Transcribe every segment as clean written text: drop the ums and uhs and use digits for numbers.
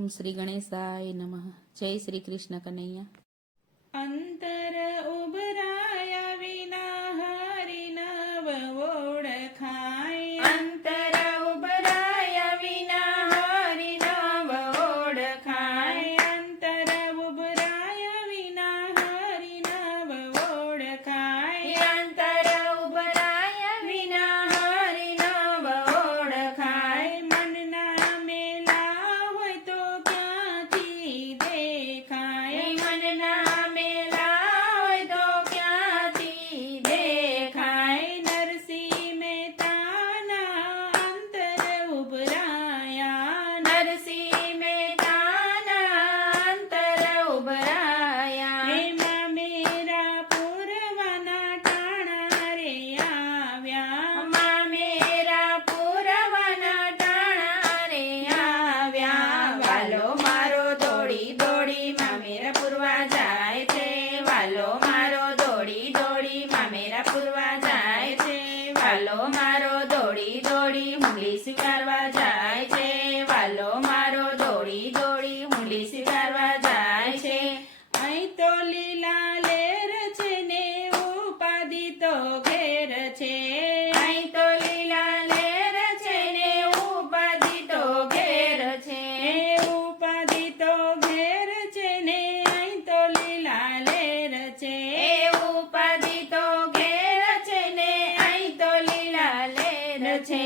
ઓમ શ્રી ગણેશાય નમઃ. જય શ્રી કૃષ્ણ કનૈયા. અંતર ઉભરાયા વિના હરિ નવ ઓળખાય. અંતર ઉભરાયા વિના હરિ નવ ઓળખાય. અંતર ઉભરાયા વિના હરિ નવ ઓળખાય. અંતર ઉભરાયા વિના હરિ નવ ઓળખાય. મનના મેલા હોય તો ક્યાંથી દેખાય. મનના મેલા હોય તો ક્યાંથી દેખાય. નરસિંહ મહેતાના અંતર ઉભરાયા. નરસિંહ મહેતાના અંતર ઉભરાયા. એમાં મેરા પૂરવાના ટાણા રે આવ્યા. મેરા પૂરવાના ટાણા રે આવ્યા. વાલો મારો દોડી દોડી મામેરા પૂરવા જાય છે. વાલો મારો દોડી દોડી મામેરા પૂરવા જાય છે. વાલો મારો દોડી દોડી હુંડી સ્વીકારવા જાય છે. વાલો મારો દોડી દોડી હુંડી સ્વીકારવા જાય છે. અહીં તો લીલા લેર છે ને ઉપાધિ તો ઘેર છે. અહીં તો લીલા લેર છે ને ઉપાધિ તો ઘેર છે. ઉપાધિ તો ઘેર છે ને અહીં તો લીલા લેર છે. ઉપાધિ તો ઘેર છે ને અહીં તો લીલા લેર છે.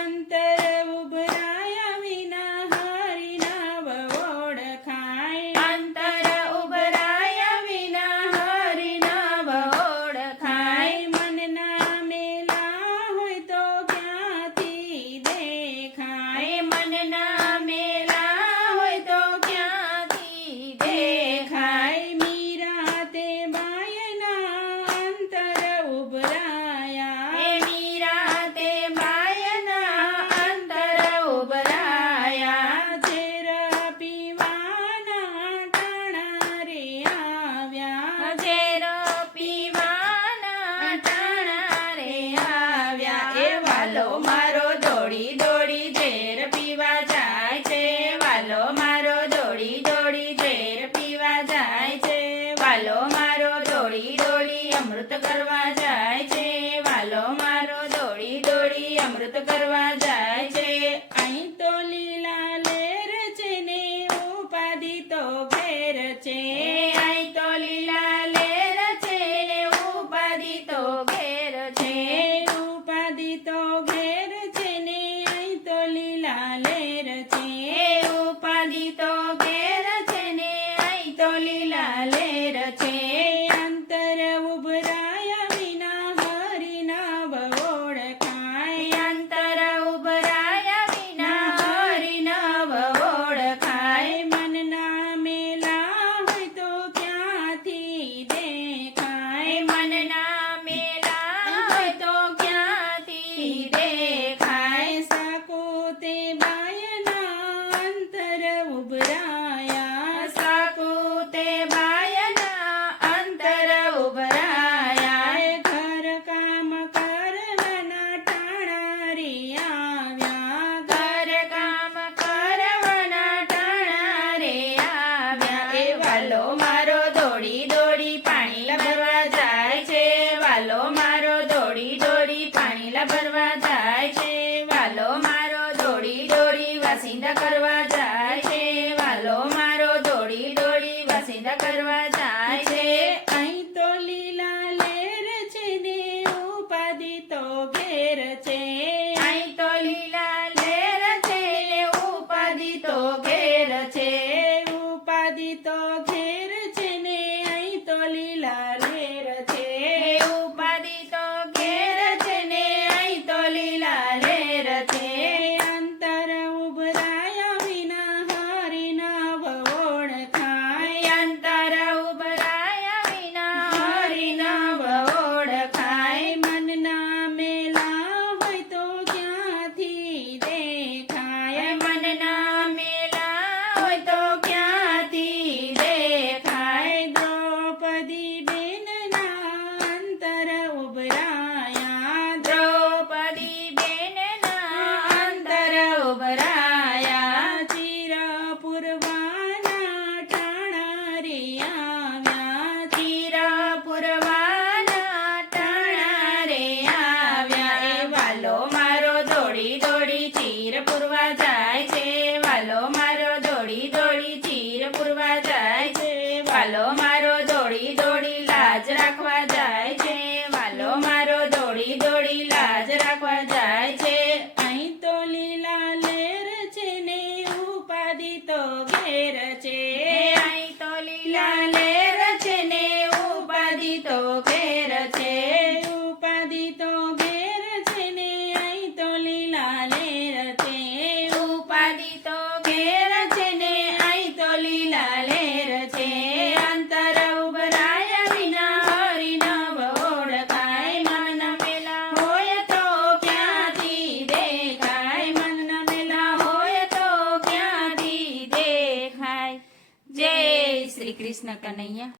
અંતર ઉભરાયા વિના હરિ નવ ઓળખાય. અંતર ઉભરાયા વિના હરિ નવ ઓળખાય. મનના મેલા હોય તો ક્યાંથી દેખાય. મનના મેલા હોય તો ક્યાંથી દેખાય. મીરા તે બાયના અંતર ઉભરાયા. મીરા તે બાયના અંતર ઉભરાયા. ઝેર પીવાના ટાણા રે આવ્યા. ઝેર પીવાના ટાણા રે આવ્યા. એ વાલો મારો દોડી દોડી ઝેર પીવા જાય છે. વાલો મારો દોડી દોડી ઝેર પીવા જાય છે. વાલો મારો દોડી દોડી અમૃત કરવા જાય છે. વાલો મારો દોડી દોડી અમૃત કરવા જાય છે. અહીં તો લીલા લેર છે ને ઉપાધિ તો ઘેર છે. અહીં તો લીલા લેર છે ને ઉપાધિ તો ઘેર છે. ઉપાધિ તો ઘેર છે ને અહીં તો લીલા લેર છે. ઉપાધિ તો ઘેર છે ને અહીં તો લીલા લેર છે. અંતર ઉભરાયા વિના હરિ નવ ઓળખાય. અંતર ઉભરાયા વિના હરિ નવ ઓળખાય. મનના મેલા હોય તો ક્યાંથી દેખાય. મનના મેલા હોય તો ક્યાંથી દેખાય. સાકોતે બાયના અંતર ઉભરાયા. સાકોતે બાયના અંતર ઉભરાયા. ઘર કામ કરવાના ટાણા રે આવ્યા. ઘર કામ કરવાના ટાણા રે આવ્યા. એ વાલો મારો દોડી દોડી પાણી ભરવા જાય છે. વાલો મારો દોડી દોડી પાણી ભરવા જાય છે. વાલો મારો દોડી દોડી વાસિંદા કરવા જાય છે. વાલો મારો દોડી દોડી વાસિંદા કરવા જાય છે. અહીં તો લીલા લેર છે ને ઉપાધિ તો ઘેર છે. અહીં તો લીલા લેર છે ને ઉપાધિ તો ઘેર છે. ઉપાધિ તો ઘેર છે ને અહીં તો લીલા લેર છે. ઉપાધિ તો લાજ રાખવા જાય છે વાલો મારો દોડી દોડી લાજ રાખવા જાય છે અહીં તો લીલા લેર છે ને ઉપાધિ તો ઘેર છે અહીં તો લીલા લેર છે ને ઉપાધિ તો ઘેર છે ઉપાધિ તો ઘેર છે ને અહીં તો લીલા લેર છે ઉપાધિ તો ઘેર છે ને અહીં તો લીલા લેર છે અંતર ઉભરાયા વિના હરિ ન ઓળખાય મન મેલા હોય તો ક્યાંથી દેખાય મન મેલા હોય તો ક્યાંથી દેખાય જય શ્રી કૃષ્ણ કનૈયા